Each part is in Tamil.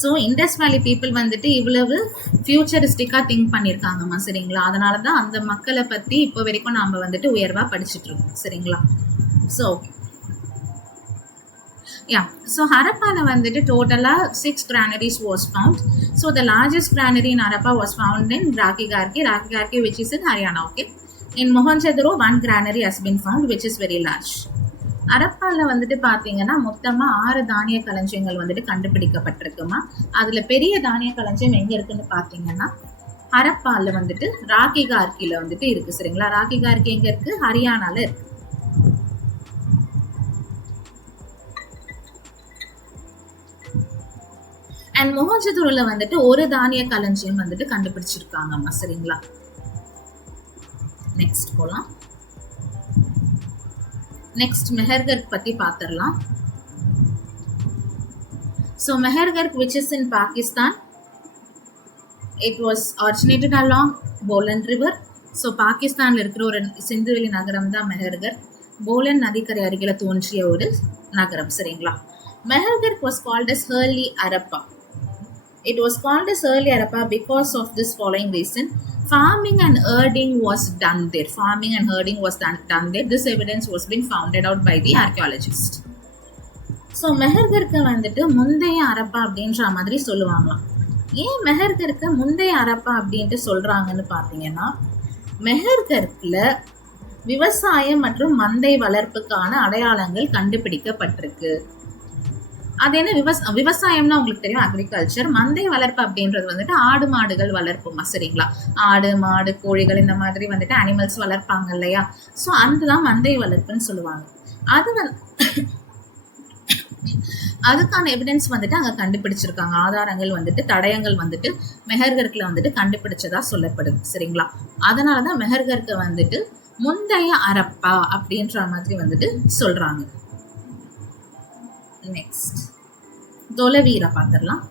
ஸோ இண்டஸ் வேலி பீப்புள் வந்துட்டு இவ்வளவு ஃபியூச்சரிஸ்டிக்காக திங்க் பண்ணியிருக்காங்கம்மா, சரிங்களா? அதனால தான் அந்த மக்களை பற்றி இப்போ வரைக்கும் நாம் வந்துட்டு உயர்வாக படிச்சுட்டு இருக்கோம், சரிங்களா? ஸோ ஹரப்பால வந்துட்டு டோட்டலாக 6 granaries was found. So the largest granary in Harappa was found in Rakhigarki, which is in Haryana. Okay. In Mohenjo-daro, 1 granary has been found, which is very large. ஹரப்பால வந்துட்டு பாத்தீங்கன்னா மொத்தமா 6 தானிய களஞ்சியங்கள் வந்துட்டு கண்டுபிடிக்கப்பட்டிருக்குமா. அதுல பெரிய தானிய களஞ்சியம் எங்க இருக்குன்னு பாத்தீங்கன்னா ஹரப்பால வந்துட்டு ராக்கிகார்கில வந்துட்டு இருக்கு, சரிங்களா? ராக்கிகார்கி எங்க இருக்கு? ஹரியானால இருக்கு. அண்ட் மொஹஞ்சதாரோல வந்துட்டு ஒரு தானிய களஞ்சியம் வந்துட்டு கண்டுபிடிச்சிருக்காங்கம்மா, சரிங்களா? நெக்ஸ்ட் போலாம். நெக்ஸ்ட் மெஹர்கர் பத்தி பாத்திரலாம். So Mehergarh, which is in Pakistan, it was originated along Bolan River. So பாகிஸ்தான்ல இருக்கிற ஒரு சிந்துவெளி நகரம் தான் மெஹர்கர். போலன் நதிக்கரை அருகில தோன்றிய ஒரு நகரம், சரிங்களா? Mehergarh was called as early Harappa. It was called as early Harappa because of this following reason. Farming and herding was done there. Done there. This evidence was been founded out by the archaeologists. So மெஹர்கருக்கு வந்துட்டு முந்தைய அரப்பா அப்படின்ற மாதிரி சொல்லுவாங்களாம். ஏன் மெஹர்கருக்கு முந்தைய அரப்பா அப்படின்ட்டு சொல்றாங்கன்னு பார்த்தீங்கன்னா, மெஹர்கர்ல விவசாயம் மற்றும் மந்தை வளர்ப்புக்கான அடையாளங்கள் கண்டுபிடிக்கப்பட்டிருக்கு. அது என்ன விவசாயம்னா உங்களுக்கு தெரியும், அக்ரிகல்ச்சர். மந்தை வளர்ப்பு அப்படின்றது வந்துட்டு ஆடு மாடுகள் வளர்ப்புமா, சரிங்களா? ஆடு மாடு கோழிகள் இந்த மாதிரி வந்துட்டு அனிமல்ஸ் வளர்ப்பாங்க இல்லையா? ஸோ அதுதான் மந்தை வளர்ப்புன்னு சொல்லுவாங்க. அதுக்கான எவிடன்ஸ் வந்துட்டு அங்க கண்டுபிடிச்சிருக்காங்க. ஆதாரங்கள் வந்துட்டு தடயங்கள் வந்துட்டு மெஹர்கர்ல வந்துட்டு கண்டுபிடிச்சதா சொல்லப்படுது, சரிங்களா? அதனாலதான் மெஹர்கருக்கு வந்துட்டு முந்தைய அரப்பா அப்படின்ற மாதிரி வந்துட்டு சொல்றாங்க. நெக்ஸ்ட் தொலவீரா பார்த்துடலாம்.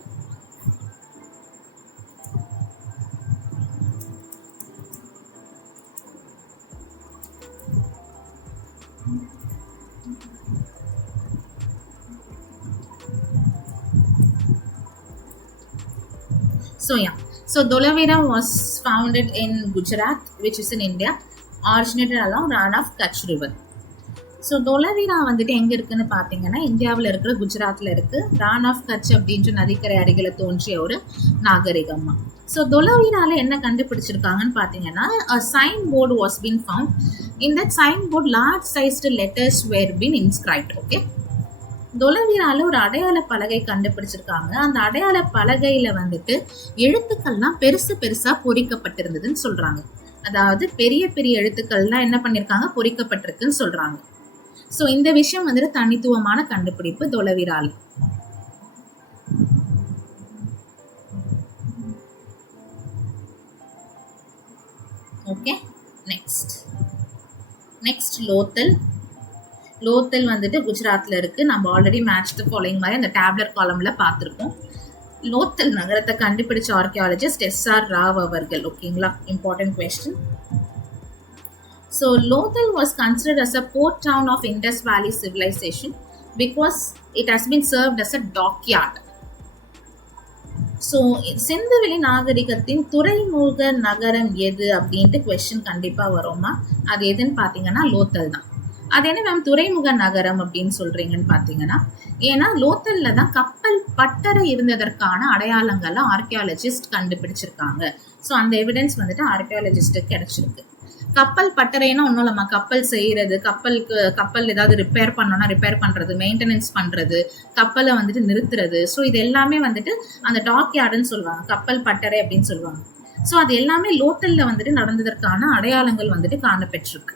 So Dholavira was founded in Gujarat, which is in India, originated along Rann of Kutch River. So Dholavira வந்துட்டு எங்க இருக்குன்னு பாத்தீங்கன்னா இந்தியாவில் இருக்கிற குஜராத்ல இருக்கு. ரான் ஆஃப் கட்ச் அப்படின்ற நதிக்கரை அருகில தோன்றிய ஒரு நாகரிகமா. ஸோ தொலவீரால என்ன கண்டுபிடிச்சிருக்காங்கன்னு பாத்தீங்கன்னா sign board was been found. In that sign board large sized letters were been inscribed. Okay, தொலவீரால ஒரு அடையாள பலகை கண்டுபிடிச்சிருக்காங்க. அந்த அடையாள பலகையில வந்துட்டு எழுத்துக்கள்லாம் பெருசு பெருசா பொறிக்கப்பட்டிருந்ததுன்னு சொல்றாங்க. அதாவது பெரிய பெரிய எழுத்துக்கள்லாம் என்ன பண்ணிருக்காங்க, பொறிக்கப்பட்டிருக்குன்னு சொல்றாங்க. ஸோ இந்த விஷயம் வந்துட்டு தனித்துவமான கண்டுபிடிப்பு தொலவீரால். ஓகே, நெக்ஸ்ட் லோத்தல் வந்துட்டு குஜராத்ல இருக்கு. நம்ம ஆல்ரெடி மேட்ச் தி ஃபாலோயிங் மாதிரி அந்த டேப்லெட் காலம்ல பார்த்துருக்கோம். லோத்தல் நகரத்தை கண்டுபிடிச்ச ஆர்கியாலஜிஸ்ட் SR ராவ் அவர்கள். ஓகேங்களா, important question. So Lothal was considered as a port town of Indus Valley civilization because it has been served as a dockyard. So சிந்துவெளி நாகரிகத்தின் துறைமுக நகரம் எது அப்படின்ட்டு கொஸ்டின் கண்டிப்பா வருமா. அது எதுன்னு பாத்தீங்கன்னா லோத்தல் தான். அது என்ன மேம் துறைமுக நகரம் அப்படின்னு சொல்றீங்கன்னு பாத்தீங்கன்னா, ஏன்னா லோத்தல்ல தான் கப்பல் பட்டறை இருந்ததற்கான அடையாளங்களை ஆர்கியாலஜிஸ்ட் கண்டுபிடிச்சிருக்காங்க. ஸோ அந்த எவிடன்ஸ் வந்துட்டு ஆர்கியாலஜிஸ்டுக்கு கிடைச்சிருக்கு. கப்பல் பட்டறைன்னா ஒன்றும் இல்லைம்மா, கப்பல் செய்யறது, கப்பல் ஏதாவது ரிப்பேர் பண்ணோம்னா ரிப்பேர் பண்றது, மெயின்டெனன்ஸ் பண்றது, கப்பலை வந்துட்டு நிறுத்துறது. ஸோ இது எல்லாமே வந்துட்டு அந்த டாக் யார்டுன்னு சொல்லுவாங்க, கப்பல் பட்டறை அப்படின்னு சொல்லுவாங்க. ஸோ அது எல்லாமே லோத்தல்ல வந்துட்டு நடந்ததற்கான அடையாளங்கள் வந்துட்டு காணப்பெற்றிருக்கு.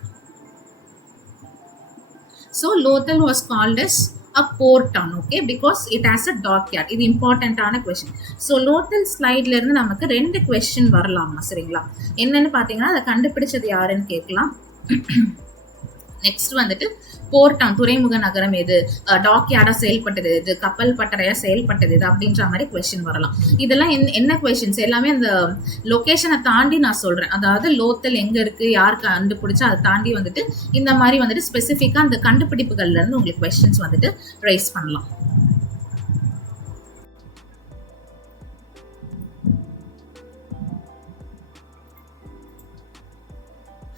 So Lothal was called as a port town, okay, because it has a dockyard. இது இம்பார்ட்டன்டான கொஸ்டின். ஸோ லோத்தல் ஸ்லைட்ல இருந்து நமக்கு 2 கொஸ்டின் வரலாமா, சரிங்களா? என்னன்னு பாத்தீங்கன்னா அதை கண்டுபிடிச்சது யாருன்னு கேட்கலாம். நெக்ஸ்ட் வந்துட்டு போர்ட் டவுன் துறைமுக நகரம் எது, டாக்யார்டா செயல்பட்டது எது, கப்பல் பட்டறையா செயல்பட்டது எது அப்படின்ற மாதிரி கொஸ்டின் வரலாம். இதெல்லாம் என்ன கொஸ்டின்ஸ் எல்லாமே அந்த லொகேஷனை தாண்டி நான் சொல்றேன். அதாவது லோத்தல் எங்க இருக்கு, யார் கண்டுபிடிச்சா அதை தாண்டி வந்துட்டு இந்த மாதிரி வந்துட்டு ஸ்பெசிஃபிக்கா அந்த கண்டுபிடிப்புகள்ல இருந்து உங்களுக்கு கொஸ்டின்ஸ் வந்துட்டு ரைஸ் பண்ணலாம்.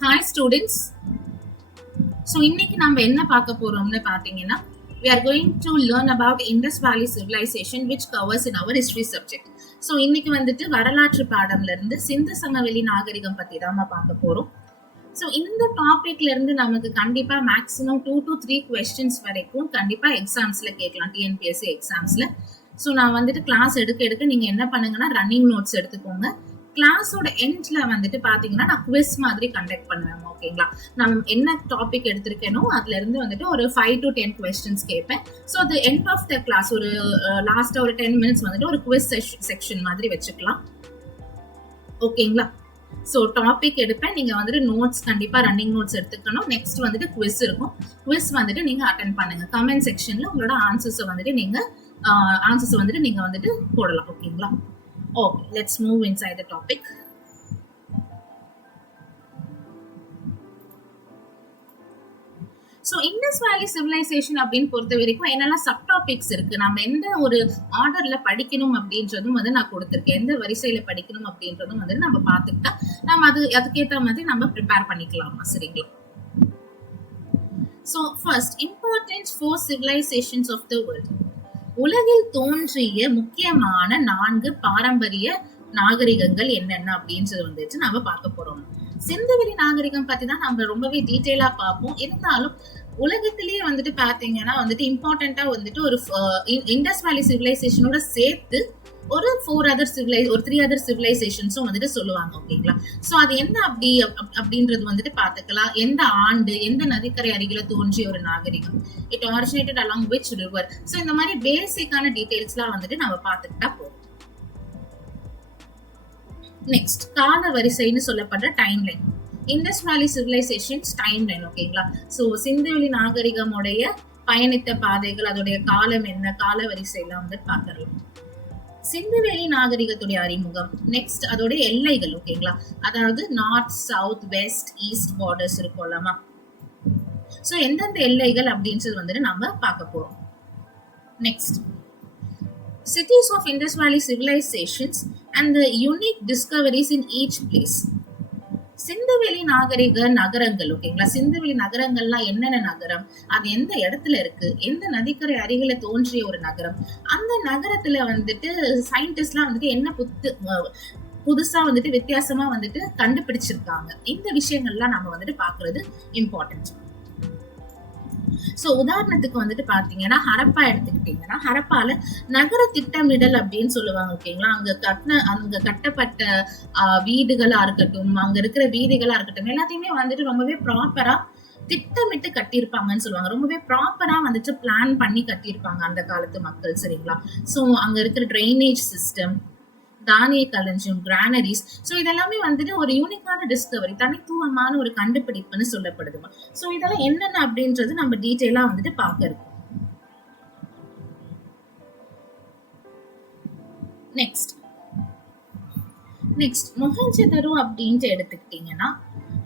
Hi students. So இன்னைக்கு நம்ம என்ன பார்க்க போறோம்னு பாத்தீங்கன்னா we are going to learn about Indus Valley Civilization which covers in our history subject. So இன்னைக்கு வந்துட்டு வரலாற்று பாடம்ல இருந்து சிந்து சமவெளி நாகரிகம் பத்தி தான் பார்க்க போறோம். ஸோ இந்த டாபிக்ல இருந்து நமக்கு கண்டிப்பா மேக்ஸிமம் 2 to 3 கொஸ்டின்ஸ் வரைக்கும் கண்டிப்பா எக்ஸாம்ஸ்ல கேட்கலாம், டிஎன்பிஎஸ்சி எக்ஸாம்ஸ்ல. ஸோ நான் வந்துட்டு கிளாஸ் எடுக்க நீங்க என்ன பண்ணுங்கன்னா ரன்னிங் நோட்ஸ் எடுத்துக்கோங்க. கிளாஸோட எண்ட்ல வந்துட்டு பாத்தீங்கன்னா நான் குவிஸ் மாதிரி கண்டக்ட் பண்ணுவேன். ஓகேங்களா, நான் என்ன டாபிக் எடுத்திருக்கேனோ அதுல இருந்து வந்துட்டு ஒரு 5 to 10 கொஸ்டின்ஸ் கேட்பேன். ஸோ அது எண்ட் ஆஃப் த கிளாஸ் ஒரு லாஸ்டா ஒரு 10 மினிட்ஸ் வந்துட்டு ஒரு குவிஸ் செக்ஷன் மாதிரி வச்சுக்கலாம். ஓகேங்களா, ஸோ டாபிக் எடுப்பேன், நீங்க வந்துட்டு நோட்ஸ் கண்டிப்பா ரன்னிங் நோட்ஸ் எடுத்துக்கணும். நெக்ஸ்ட் வந்துட்டு குவிஸ் இருக்கும். குவிஸ் வந்துட்டு நீங்க அட்டென்ட் பண்ணுங்க. கமெண்ட் செக்ஷன்ல உங்களோட ஆன்சர்ஸ் வந்துட்டு நீங்க வந்துட்டு போடலாம். ஓகேங்களா, okay, let's move inside the topic. So Indus Valley Civilization அப்படின்னு பொறுத்த வரைக்கும் என்னெல்லாம் சப் டாபிக்ஸ் இருக்கு, நம்ம எந்த ஒரு ஆர்டர்ல படிக்கணும் அப்படின்றதும் வந்து நான் கொடுத்துருக்கேன். எந்த வரிசையில படிக்கணும் அப்படின்றதும் வந்து நம்ம பார்த்துக்கிட்டா நம்ம அதுக்கேற்ற மாதிரி நம்ம ப்ரிப்பேர் பண்ணிக்கலாமா, சரிங்களா? So first, important 4 civilizations of the world. உலகில் தோன்றிய முக்கியமான 4 பாரம்பரிய நாகரிகங்கள் என்னென்ன அப்படின்றது வந்துட்டு நம்ம பார்க்க போறோம். சிந்துவெளி நாகரிகம் பத்தி தான் நம்ம ரொம்பவே டீட்டெயிலா பார்ப்போம். இருந்தாலும் உலகத்திலேயே வந்துட்டு பாத்தீங்கன்னா வந்துட்டு இம்பார்ட்டண்டா வந்துட்டு ஒரு இண்டஸ் வேலி சிவிலைசேஷனோட சேர்த்து ஒரு 3 other சிவிலைசேஷன்ஸும் வந்துட்டு சொல்லுவாங்க. ஓகேங்களா, சோ அது என்ன அப்படின்றது வந்துட்டு பாத்துக்கலாம். எந்த ஆண்டு, எந்த நதிக்கரை அருகில தோன்றிய ஒரு நாகரிகம், it originated along which river. So இந்த மாதிரி பேசிக்கான டீடைல்ஸ் எல்லாம் வந்துட்டு நம்ம பாத்துக்கிட்டா போதும். நெக்ஸ்ட், கால வரிசைன்னு சொல்லப்படுற டைம் லைன், இண்டஸ் வேலி சிவிலைசேஷன்ஸ் டைம் லைன். ஓகேங்களா, சோ சிந்துவெளி நாகரிகமுடைய பயணித்த பாதைகள், அதோடைய காலம் என்ன, கால வரிசையெல்லாம் வந்து பாத்துடலாம். சிந்துவெளி நாகரிகத்துடைய அறிமுகம், நெக்ஸ்ட் அதோட எல்லைகள். ஓகேங்களா, அதாவது north, south, west, east borders இருக்கும்லமா. சோ எந்தெந்த எல்லைகள் அப்படின்றது வந்துட்டு நம்ம பார்க்க போறோம். Next, cities of Indus Valley civilizations and the unique discoveries in each place. சிந்துவெளி நாகரிக நகரங்கள். ஓகேங்களா, சிந்துவெளி நகரங்கள்லாம் என்னென்ன நகரம், அது எந்த இடத்துல இருக்கு, எந்த நதிக்கரை அருகில தோன்றிய ஒரு நகரம், அந்த நகரத்துல வந்துட்டு சயின்டிஸ்ட்லாம் வந்துட்டு என்ன புதுசா வந்துட்டு வித்தியாசமா வந்துட்டு கண்டுபிடிச்சிருக்காங்க. இந்த விஷயங்கள்லாம் நம்ம வந்துட்டு பாக்குறது இம்பார்ட்டன்ட். சோ உதாரணத்துக்கு வந்துட்டு பாத்தீங்கன்னா ஹரப்பா எடுத்துக்கிட்டீங்கன்னா, ஹரப்பால நகர திட்டமிடல் அப்படின்னு சொல்லுவாங்க. ஓகேங்களா, அங்க கட்டப்பட்ட வீடுகளா இருக்கட்டும், அங்க இருக்கிற வீதிகளா இருக்கட்டும், எல்லாத்தையுமே வந்துட்டு ரொம்பவே ப்ராப்பரா திட்டமிட்டு கட்டியிருப்பாங்கன்னு சொல்லுவாங்க. ரொம்பவே ப்ராப்பரா வந்துட்டு பிளான் பண்ணி கட்டியிருப்பாங்க அந்த காலத்து மக்கள், சரிங்களா? சோ அங்க இருக்கிற ட்ரைனேஜ் சிஸ்டம், தானிய களஞ்சியம், கிரானரிஸ், சோ இதெல்லாமே வந்துட்டு ஒரு யூனிக்கான டிஸ்கவரி, தனித்துவமான ஒரு கண்டுபிடிப்புன்னு சொல்லப்படுதுமா. சோ இதெல்லாம் என்னென்ன அப்படின்றது நம்ம டீட்டெயிலா வந்துட்டு பார்க்க இருக்கோம். நெக்ஸ்ட் மொஹஞ்சதரோ அப்படின்ட்டு எடுத்துக்கிட்டீங்கன்னா,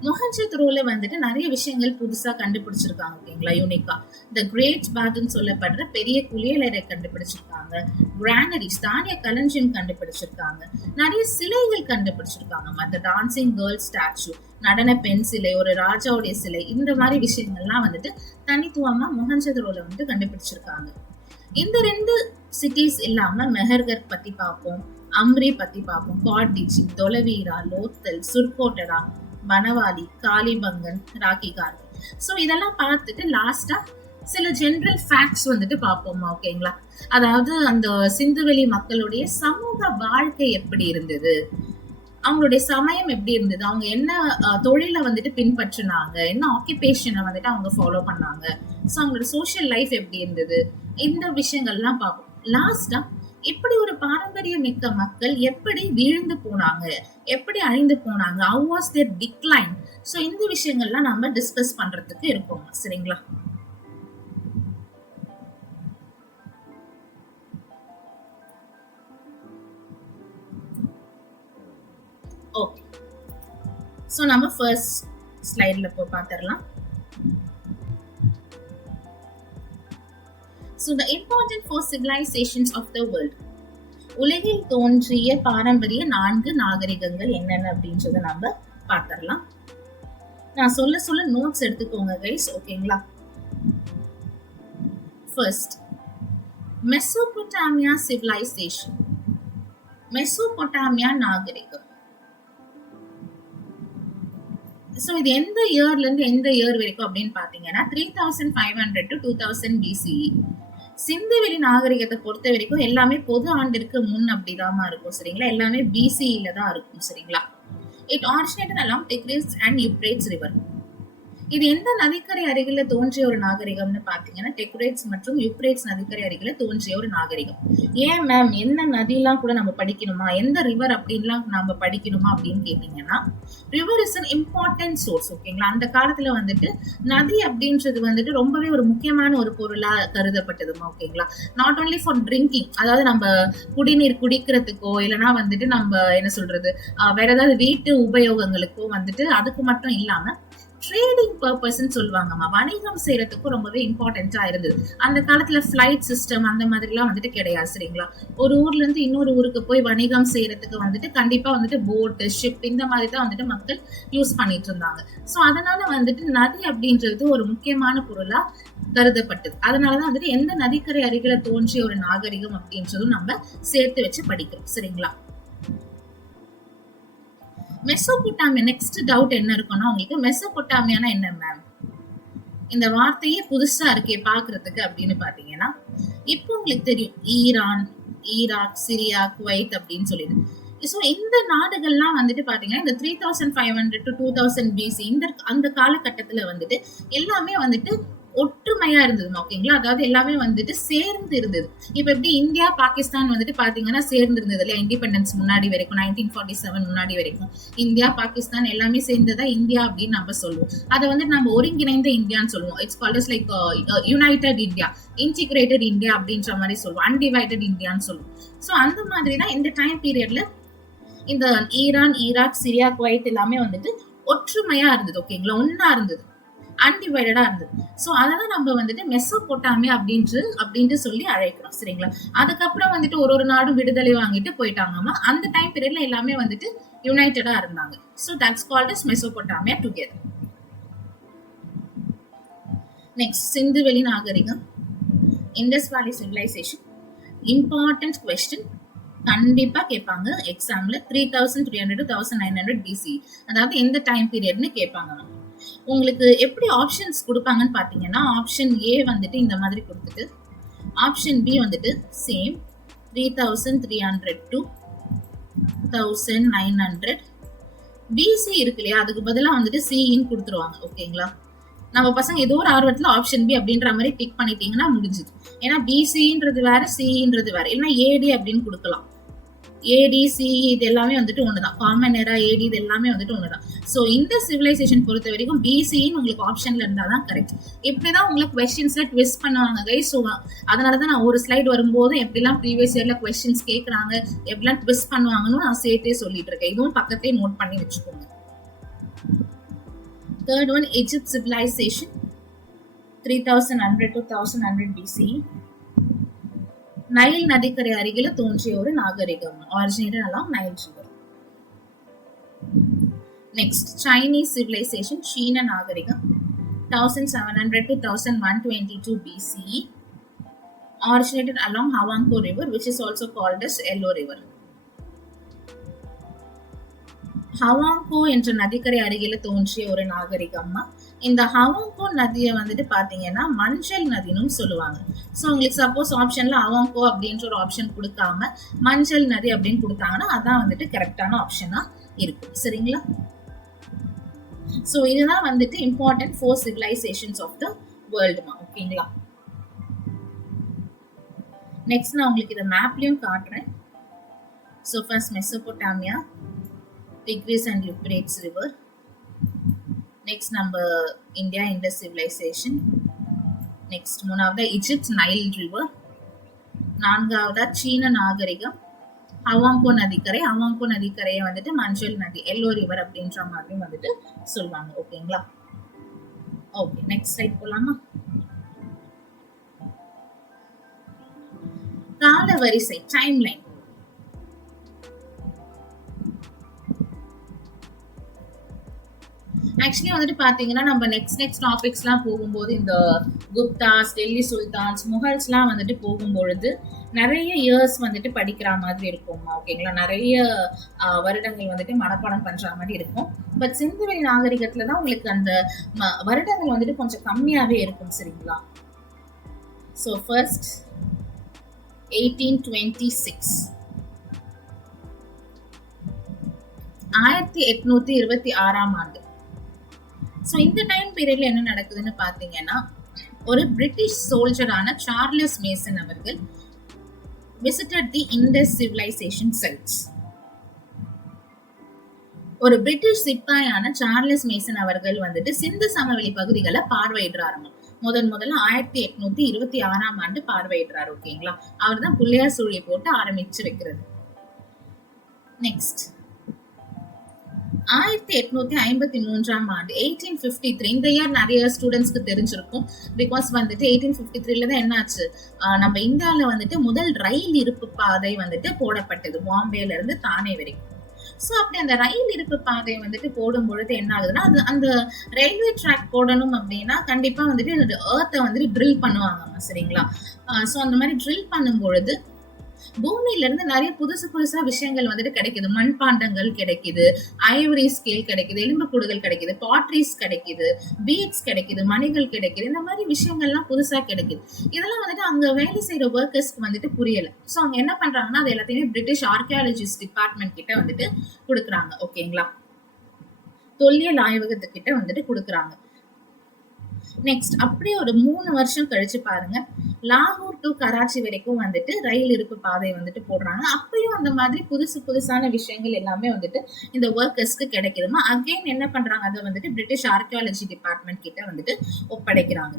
மொஹஞ்சதரோல வந்துட்டு நிறைய விஷயங்கள் புதுசா கண்டுபிடிச்சிருக்காங்க. ஓகேங்களா, யூனிக்கா த கிரேட் பாத்ன்னு சொல்லப்படுற பெரிய குளியலறை கண்டுபிடிச்சிருக்காங்க, கிரானரிஸ், தானிய களஞ்சியம் கண்டுபிடிச்சிருக்காங்க, நிறைய சிலைகள் கண்டுபிடிச்சிருக்காங்க. மற்ற டான்சிங் கேர்ள் ஸ்டாச்சு, நடன பெண் சிலை, ஒரு ராஜாவுடைய சிலை, இந்த மாதிரி விஷயங்கள்லாம் வந்துட்டு தனித்துவமா மொஹஞ்சதரோல வந்து கண்டுபிடிச்சிருக்காங்க. இந்த 2 சிட்டிஸ் இல்லாம மெஹர்கர் பத்தி பார்ப்போம், அம்ரி பத்தி பார்ப்போம், கார்டிச்சி, தொலவீரா, லோத்தல், சுர்கோட்டடா, பனவாலி, காலிபங்கன், ராக்கிகார்கி. சோ இதெல்லாம் பார்த்துட்டு லாஸ்டா சில ஜெனரல் ஃபேக்ட்ஸ் வந்துட்டு பார்ப்போமா. ஓகேங்களா, அதாவது அந்த சிந்துவெளி மக்களுடைய சமூக வாழ்க்கை எப்படி இருந்தது, அவங்களுடைய சமயம் எப்படி இருந்தது, அவங்க என்ன தொழிலை வந்துட்டு பின்பற்றினாங்க, என்ன ஆக்குபேஷனை வந்துட்டு அவங்க ஃபாலோ பண்ணாங்க, ஸோ அவங்களோட சோஷியல் லைஃப் எப்படி இருந்தது, இந்த விஷயங்கள்லாம் பார்ப்போம். லாஸ்டா இப்படி ஒரு பாரம்பரிய மிக்க மக்கள் எப்படி வீழ்ந்து போனாங்க, எப்படி அழிந்து போனாங்க, how was their decline. So இந்த விஷயங்கள்லாம் நம்ம டிஸ்கஸ் பண்றதுக்கு இருக்கோம், சரிங்களா? ஓகே, சோ நம்ம first ஸ்லைட்ல பாத்துறலாம். So the important 4 civilizations of the world. உலகில் தோன்றிய பாரம்பரிய 4 நாகரிகங்கள் என்னென்ன அப்படின்றத நம்ம பார்த்துடலாம். நான் சொல்ல சொல்ல நோட்ஸ் எடுத்துக்கோங்க கைஸ், ஓகேங்களா? ஃபர்ஸ்ட், மெசோபொட்டாமியா சிவிலைசேஷன், மெசோபொட்டாமியா நாகரிகம். ஸோ இது எந்த இயர்ல இருந்து எந்த இயர் வரைக்கும் அப்படின்னு பாத்தீங்கன்னா 3500 to 2000 BCE. சிந்துவெளி நாகரிகத்தை பொறுத்த வரைக்கும் எல்லாமே பொது ஆண்டிற்கு முன் அப்படிதாமா இருக்கும், சரிங்களா? எல்லாமே BCE தான் இருக்கும், சரிங்களா? It originated along Tigris and Euphrates river. இது எந்த நதிக்கரை அருகில தோன்றிய ஒரு நாகரிகம்னு பாத்தீங்கன்னா டெக்ரேட்ஸ் மற்றும் யூப்ரேட்ஸ் நதிக்கரை அருகில தோன்றிய ஒரு நாகரிகம். ஏன் மேம் என்ன நதியெல்லாம் கூட நம்ம படிக்கணுமா, எந்த ரிவர் அப்படின்லாம் நம்ம படிக்கணுமா அப்படின்னு கேட்டீங்கன்னா, river is an important source, ஓகேங்களா? அந்த காலத்துல வந்துட்டு நதி அப்படின்றது வந்துட்டு ரொம்பவே ஒரு முக்கியமான ஒரு பொருளா கருதப்பட்டதுமா, ஓகேங்களா? நாட் ஓன்லி ஃபார் ட்ரிங்கிங், அதாவது நம்ம குடிநீர் குடிக்கிறதுக்கோ இல்லைன்னா வந்துட்டு நம்ம என்ன சொல்றது வேற ஏதாவது வீட்டு உபயோகங்களுக்கோ வந்துட்டு அதுக்கு மட்டும் இல்லாம ட்ரேடிங் பர்பஸ்ன்னு சொல்லுவாங்கம்மா, வணிகம் செய்யறதுக்கும் ரொம்பவே இம்பார்ட்டன்டா இருந்தது. அந்த காலத்துல ஃபிளைட் சிஸ்டம் அந்த மாதிரி எல்லாம் வந்துட்டு கிடையாது, சரிங்களா? ஒரு ஊர்ல இருந்து இன்னொரு ஊருக்கு போய் வணிகம் செய்யறதுக்கு வந்துட்டு கண்டிப்பா வந்துட்டு போட், ஷிப் இந்த மாதிரி தான் வந்துட்டு மக்கள் யூஸ் பண்ணிட்டு இருந்தாங்க. சோ அதனால வந்துட்டு நதி அப்படின்றது ஒரு முக்கியமான பொருளா கருதப்பட்டது. அதனாலதான் வந்துட்டு எந்த நதிக்கரை அருகில தோன்றிய ஒரு நாகரிகம் அப்படின்றதும் நம்ம சேர்த்து வச்சு படிக்கிறோம், சரிங்களா? மெசோபொட்டாமியா, நெக்ஸ்ட் டவுட் என்ன இருக்கும்னா உங்களுக்கு, மெசோபொட்டாமியானா என்ன மேம், இந்த வார்த்தையே புதுசா இருக்கே பாக்குறதுக்கு அப்படின்னு பாத்தீங்கன்னா, இப்போ உங்களுக்கு தெரியும் ஈரான், ஈராக், சிரியா, குவைத் அப்படின்னு சொல்லிட்டு. சோ இந்த நாடுகள்லாம் வந்துட்டு பாத்தீங்கன்னா இந்த 3500 to 2000 BC அந்த காலகட்டத்துல வந்துட்டு எல்லாமே வந்துட்டு ஒற்றுமையா இருந்தது, ஓகேங்களா? அதாவது எல்லாமே வந்துட்டு சேர்ந்து இருந்தது. இப்ப எப்படி இந்தியா பாகிஸ்தான் வந்துட்டு பாத்தீங்கன்னா சேர்ந்து இருந்தது இல்லையா, இண்டிபெண்டன்ஸ் முன்னாடி வரைக்கும் 1947 முன்னாடி வரைக்கும் இந்தியா பாகிஸ்தான் எல்லாமே சேர்ந்ததா இந்தியா அப்படின்னு நம்ம சொல்லுவோம். அதை வந்து நம்ம ஒருங்கிணைந்த இந்தியான்னு சொல்லுவோம். It's called like United India, integrated India அப்படின்ற மாதிரி சொல்லுவோம், அன்டிவைடட் இந்தியான்னு சொல்லுவோம். சோ அந்த மாதிரிதான் இந்த டைம் பீரியட்ல இந்த ஈரான், ஈராக், சிரியா, குவைத் எல்லாமே வந்துட்டு ஒற்றுமையா இருந்தது, ஓகேங்களா? ஒன்னா இருந்தது, அன்டிவைடடா இருந்தது. சோ அததான் நம்ம வந்துட்டு மெசோபொட்டாமியா அப்படின்ட்டு சொல்லி அழைக்கிறோம், சரிங்களா? அதுக்கப்புறம் வந்துட்டு ஒரு நாடும் விடுதலை வாங்கிட்டு போயிட்டாங்கம்மா. அந்த டைம் பீரியட்ல எல்லாமே வந்துட்டு யுனைடடா இருந்தாங்க. So that's called as Mesopotamia together. Next, சிந்துவெளி நாகரிகம், இண்டஸ் வேலி சிவிலைசேஷன். இம்பார்ட்டன்ட் கொஸ்டின், கண்டிப்பா கேட்பாங்க எக்ஸாம்ல. 3300 to 1900 BCE, அதாவது எந்த டைம் பீரியட்னு கேட்பாங்க. உங்களுக்கு எப்படி ஆப்ஷன்ஸ் கொடுப்பாங்கன்னு பாத்தீங்கன்னா, ஆப்ஷன் ஏ வந்துட்டு இந்த மாதிரி கொடுத்துட்டு, ஆப்ஷன் பி வந்துட்டு சேம் 3300 to 1900 BC இருக்கு இல்லையா, அதுக்கு பதிலா வந்துட்டு சின்னு கொடுத்துருவாங்க, ஓகேங்களா? நம்ம பசங்க ஏதோ ஒரு ஆர்வத்துல ஆப்ஷன் பி அப்படின்ற மாதிரி டிக் பண்ணிட்டீங்கன்னா முடிஞ்சது. ஏன்னா பிசின்றது வேற, சின்றது வேற, இல்லைன்னா ஏடி அப்படின்னு கொடுக்கலாம். ஏடி, சிஇ இது எல்லாமே வந்துட்டு ஒண்ணுதான், காமன் எரா, ஏடி இது எல்லாமே வந்துட்டு ஒண்ணுதான். சோ இந்த சிவிலைசேஷன் பொறுத்த வரைக்கும் பிசின்னு உங்களுக்கு ஆப்ஷன்ல இருந்தாதான் கரெக்ட். இப்படிதான் உங்களுக்கு கொஸ்டின்ஸ்ல ட்விஸ்ட் பண்ணுவாங்க கைஸ். ஸோ அதனாலதான் நான் ஒரு ஸ்லைட் வரும்போது எப்படிலாம் ப்ரீவியஸ் இயர்ல கொஸ்டின்ஸ் கேட்கறாங்க, எப்படிலாம் ட்விஸ்ட் பண்ணுவாங்கன்னு நான் சேர்த்தே சொல்லிட்டு இருக்கேன். இதுவும் பக்கத்தையே நோட் பண்ணி வச்சுக்கோங்க. Third one, Egypt civilization 3100 to 1100 BCE. Nile நதிக்கரை அருகில தோன்றிய ஒரு நாகரிகம், originated along Nile river. Next, Chinese civilization, சீன நாகரிகம் 1700 to 1122 BCE. Originated along Huangpu river, which is also called as Yellow river. ஹவாங்கோ என்ற நதிக்கரை அருகில தோன்றிய ஒரு நாகரிகம்மா. இந்த ஹவாங்கோ நதியை வந்துட்டு பாத்தீங்கன்னா மஞ்சள் நதினும் சொல்லுவாங்க. சோ உங்களுக்கு சப்போஸ் ஆப்ஷன்ல ஹவாங்கோ அப்படின்ற ஒரு ஆப்ஷன் கொடுக்காம மஞ்சள் நதி அப்படின்னு கொடுத்தாங்கன்னா அதான் வந்துட்டு கரெக்டான ஆப்ஷனா இருக்கும், சரிங்களா? சோ இதுதான் வந்துட்டு இம்பார்ட்டன்ட் 4 civilizations ஆஃப் த வேர்ல்டுமா, ஓகேங்களா? நெக்ஸ்ட் நான் உங்களுக்கு இதை மேப்லயும் காட்டுறேன். So first Mesopotamia, Tigris and Euphrates river. Next number India, Indus civilization. Next மூணாவது Egypt, Nile river. நான்காவது சீன நாகரிகம், ஹவாங்கோ நதிக்கரை. ஹவாங்கோ நதிக்கரையை வந்துட்டு மஞ்சள் நதி, எல்லோ ரிவர் அப்படின்ற மாதிரி வந்துட்டு சொல்லுவாங்க, ஓகேங்களா? ஓகே, நெக்ஸ்ட் ஸ்லைட் போலாமா? கால வரிசை, டைம் லைன். ஆக்சுவலி வந்துட்டு பாத்தீங்கன்னா நம்ம நெக்ஸ்ட் டாபிக்ஸ்லாம் போகும்போது இந்த குப்தாஸ், டெல்லி சுல்தான்ஸ், முகல்ஸ்லாம் வந்துட்டு போகும்பொழுது நிறைய இயர்ஸ் வந்துட்டு படிக்கிற மாதிரி இருக்கும்மா. ஓகேங்களா, நிறைய வருடங்கள் வந்துட்டு மனப்பாடம் பண்ற மாதிரி இருக்கும். பட் சிந்துவெளி நாகரிகத்துல தான் உங்களுக்கு அந்த வருடங்கள் வந்துட்டு கொஞ்சம் கம்மியாவே இருக்கும். சரிங்களா? ஸோ ஃபர்ஸ்ட் 1826, 1826ஆம் ஆண்டு. ஸோ இந்த டைம் பீரியட்ல என்ன நடக்குதுன்னு பாத்தீங்கன்னா, ஒரு பிரிட்டிஷ் சோல்ஜரான சார்லஸ் மேசன் அவர்கள் விசிட்டட் தி இண்டஸ் சிவிலைசேஷன் சைட்ஸ். ஒரு பிரிட்டிஷ் சிப்பாயான சார்லஸ் மேசன் அவர்கள் வந்துட்டு சிந்து சமவெளி பகுதிகளை பார்வையிடுறாருங்க. முதல்ல 1826ஆம் ஆண்டு பார்வையிடுறாரு. ஓகேங்களா, அவர் தான் புள்ளையார் சூழியை போட்டு ஆரம்பிச்சு வைக்கிறது. நெக்ஸ்ட் 1853ஆம் ஆண்டு 1853. இந்த இயர் நிறைய ஸ்டூடெண்ட்ஸ்க்கு தெரிஞ்சிருக்கும். பிகாஸ் வந்துட்டு 1853ல தான் என்னாச்சு, நம்ம இந்தியாவில வந்துட்டு முதல் ரயில் இருப்பு பாதை வந்துட்டு போடப்பட்டது, பாம்பேல இருந்து தானே வரைக்கும். ஸோ அப்படி அந்த ரயில் இருப்பு பாதை வந்துட்டு போடும் பொழுது என்ன ஆகுதுன்னா, அது அந்த ரயில்வே ட்ராக் போடணும் அப்படின்னா கண்டிப்பா வந்துட்டு எர்த்தை வந்துட்டு ட்ரில் பண்ணுவாங்க. சரிங்களா? ஸோ அந்த மாதிரி ட்ரில் பண்ணும் பொழுது பூமியில இருந்து நிறைய புதுசா விஷயங்கள் வந்துட்டு கிடைக்குது. மண்பாண்டங்கள் கிடைக்குது, ஐவரி ஸ்கேல் கிடைக்குது, எலும்புக்கூடுகள் கிடைக்குது, பாட்ரிஸ் கிடைக்குது, பீட்ஸ் கிடைக்குது, மணிகள் கிடைக்குது. இந்த மாதிரி விஷயங்கள்லாம் புதுசா கிடைக்குது. இதெல்லாம் வந்துட்டு அங்க வேலை செய்யற ஒர்க்கர்ஸ்க்கு வந்துட்டு புரியல. சோ அவங்க என்ன பண்றாங்கன்னா, அது எல்லாத்தையுமே பிரிட்டிஷ் ஆர்கியாலஜிஸ்ட் டிபார்ட்மெண்ட் கிட்ட வந்துட்டு கொடுக்குறாங்க. ஓகேங்களா, தொல்லியல் ஆய்வகத்துக்கிட்ட வந்துட்டு கொடுக்குறாங்க. நெக்ஸ்ட் அப்படியே ஒரு 3 வருஷம் கழிச்சு பாருங்க, லாகூர் டு கராச்சி வரைக்கும் வந்துட்டு ரயில் இருப்பு பாதை வந்துட்டு போடுறாங்க. அப்பயும் அந்த மாதிரி புதுசான விஷயங்கள் எல்லாமே வந்துட்டு இந்த ஒர்க்கர்ஸ்க்கு கிடைக்குதுமா. அகைன் என்ன பண்றாங்க, அதை வந்துட்டு பிரிட்டிஷ் ஆர்கியாலஜி டிபார்ட்மெண்ட் கிட்ட வந்துட்டு ஒப்படைக்கிறாங்க.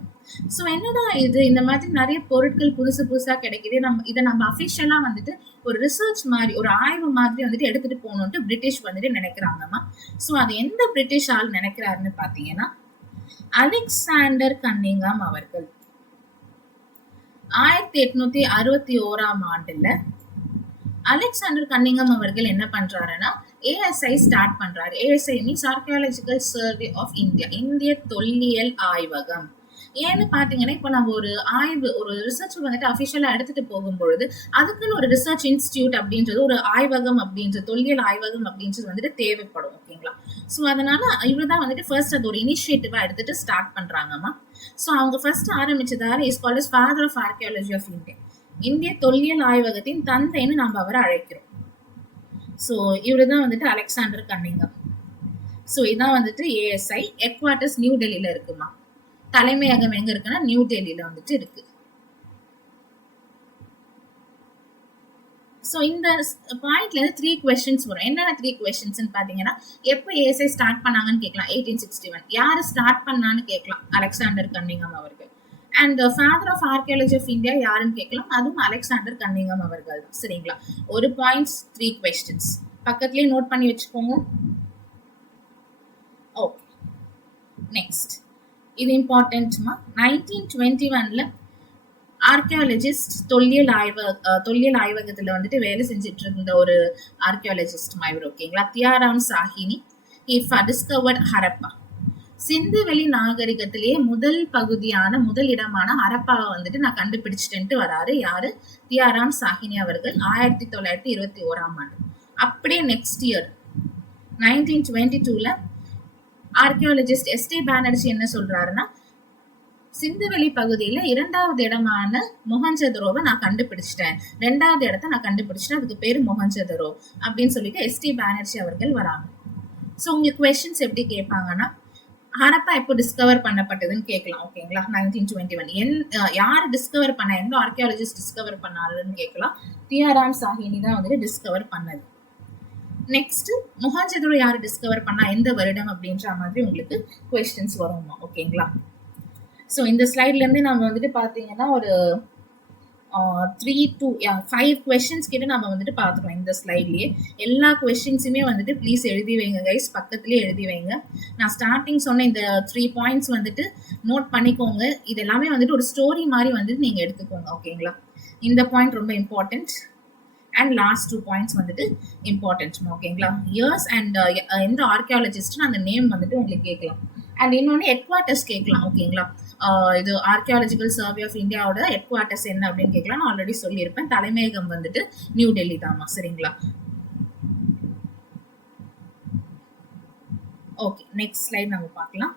ஸோ என்னடா இது, இந்த மாதிரி நிறைய பொருட்கள் புதுசா கிடைக்குது, இதை நம்ம அபிஷியலா வந்துட்டு ஒரு ரிசர்ச் மாதிரி, ஒரு ஆய்வு மாதிரி வந்துட்டு எடுத்துட்டு போகணும்ட்டு பிரிட்டிஷ் வந்துட்டு நினைக்கிறாங்கம்மா. ஸோ அது எந்த பிரிட்டிஷ் ஆள் நினைக்கிறாருன்னு பாத்தீங்கன்னா, அலெக்சாண்டர் கன்னிங்ஹாம் அவர்கள் 1861ஆம் ஆண்டுல அலெக்சாண்டர் கன்னிங்ஹாம் அவர்கள் என்ன பண்றாருன்னா, ஏஎஸ்ஐ ஸ்டார்ட் பண்றாரு. ASI means archaeological survey of India, இந்திய தொல்லியல் ஆய்வகம். ஏன்னு பாத்தீங்கன்னா, இப்போ நம்ம ஒரு ஆய்வு, ஒரு ரிசர்ச் வந்துட்டு அபிஷியலா எடுத்துட்டு போகும்பொழுது அதுக்குன்னு ஒரு ரிசர்ச் இன்ஸ்டிடியூட் அப்படின்றது, ஒரு ஆய்வகம் அப்படின்றது, தொல்லியல் ஆய்வகம் அப்படின்றது வந்துட்டு தேவைப்படும். ஓகேங்களா? ஸோ அதனால இவர்தான் வந்துட்டு ஃபர்ஸ்ட் அது ஒரு இனிஷியேட்டிவா எடுத்துட்டு ஸ்டார்ட் பண்றாங்கம்மா. ஸோ அவங்க ஃபர்ஸ்ட் ஆரம்பிச்சதால is called as father of archaeology of India, இந்திய தொல்லியல் ஆய்வகத்தின் தந்தைன்னு நம்ம அவரை அழைக்கிறோம். ஸோ இவருதான் வந்துட்டு அலெக்சாண்டர் கன்னிங்ஹாம். ஸோ இதான் வந்துட்டு ஏஎஸ்ஐ. ஹெட் குவார்டர்ஸ் நியூ டெல்லியில இருக்குமா. தலைமையகம் எங்க இருக்குன்னா நியூ டெல்லியில வந்துட்டு இருக்கு. ஸோ இந்த பாயிண்ட்ல இருந்து 3 கொஸ்டின்ஸ் வரும். என்னென்ன 3 கொஸ்டின்ஸ் பாத்தீங்கன்னா, எப்போ ஏஎஸ்ஐ ஸ்டார்ட் பண்ணாங்கன்னு கேட்கலாம், 1861. யாரு ஸ்டார்ட் பண்ணான்னு கேட்கலாம், அலெக்சாண்டர் கன்னிங்ஹாம் அவர்கள். And father of archaeology of India யாருன்னு கேட்கலாம், அதுவும் அலெக்சாண்டர் கன்னிங்ஹாம் அவர்கள். சரிங்களா? ஒரு பாயிண்ட்ஸ் 3 கொஸ்டின்ஸ் பக்கத்துலயே நோட் பண்ணி வச்சுக்கோங்க. ஓகே, நெக்ஸ்ட் இது இம்பார்ட்டன்ட்மா. 1921ல ஆர்கியாலஜிஸ்ட் தொல்லியல் ஆய்வகத்துல வந்துட்டு வேலை செஞ்சுட்டு இருந்த ஒரு ஆர்கியாலஜிஸ்ட் இவர். ஓகேங்களா? தியாராம் சாஹினி டிஸ்கவர்ட் ஹரப்பா. சிந்துவெளி நாகரிகத்திலேயே முதல் இடமான ஹரப்பாவை வந்துட்டு நான் கண்டுபிடிச்சிட்டு வராரு. யாரு? தியாராம் சாஹினி அவர்கள் 1921ஆம் ஆண்டு. அப்படியே நெக்ஸ்ட் இயர் 1922ல ஆர்கியாலஜிஸ்ட் எஸ்டி பானர்ஜி என்ன சொல்றாருன்னா, சிந்துவெளி பகுதியில 2வது இடமான மொஹஞ்சதரோவை நான் கண்டுபிடிச்சிட்டேன், 2வது இடத்தை நான் கண்டுபிடிச்சிட்டேன், அதுக்கு பேரு மொஹஞ்சதரோ அப்படின்னு சொல்லிட்டு எஸ்டி பானர்ஜி அவர்கள் வராங்க. ஸோ உங்களுக்கு கொஸ்டின்ஸ் எப்படி கேட்பாங்கன்னா, ஹரப்பா எப்போ டிஸ்கவர் பண்ணப்பட்டதுன்னு கேட்கலாம். ஓகேங்களா? 1921 யாரு டிஸ்கவர் பண்ண, எந்த ஆர்கியாலஜிஸ்ட் டிஸ்கவர் பண்ணாருன்னு கேட்கலாம். தியாராம் சாஹினி தான் வந்துட்டு டிஸ்கவர் பண்ணது. நெக்ஸ்ட் மொஹஞ்சதரோ யாரு டிஸ்கவர் பண்ணா, எந்த வருடம் அப்படின்ற மாதிரி உங்களுக்கு கொஸ்டின்ஸ் வருமா. ஓகேங்களா? ஸோ இந்த ஸ்லைட்ல இருந்து நம்ம வந்துட்டு பாத்தீங்கன்னா ஒரு 3 to 5 கொஸ்டின்ஸ் கிட்ட நம்ம வந்துட்டு பாத்துக்கலாம். இந்த ஸ்லைட்லயே எல்லா கொஸ்டின்ஸுமே வந்துட்டு ப்ளீஸ் எழுதி வைங்க கைஸ், பக்கத்துலயே எழுதி வைங்க. நான் ஸ்டார்டிங் சொன்ன இந்த 3 பாயிண்ட்ஸ் வந்துட்டு நோட் பண்ணிக்கோங்க. இது எல்லாமே வந்துட்டு ஒரு ஸ்டோரி மாதிரி வந்துட்டு நீங்க எடுத்துக்கோங்க. ஓகேங்களா? இந்த பாயிண்ட் ரொம்ப இம்பார்ட்டன்ட். அண்ட் லாஸ்ட் 2 பாயிண்ட்ஸ் வந்துட்டு இம்பார்ட்டன்ட் ஓகேங்களா. இயர்ஸ் அண்ட் எந்த ஆர்கியாலஜிஸ்ட்னு அந்த நேம் வந்துட்டு உங்களுக்கு கேட்கலாம். அண்ட் இன்னொன்று ஹெட் குவார்ட்டர்ஸ் கேட்கலாம் ஓகேங்களா. இது ஆர்கியாலஜிக்கல் சர்வே ஆஃப் இந்தியாவோட ஹெட் குவார்ட்டர்ஸ் என்ன அப்படின்னு கேட்கலாம். நான் ஆல்ரெடி சொல்லியிருப்பேன், தலைமையகம் வந்துட்டு நியூ டெல்லி தாமா. சரிங்களா. ஓகே, நெக்ஸ்ட் ஸ்லைட் நம்ம பார்க்கலாம்.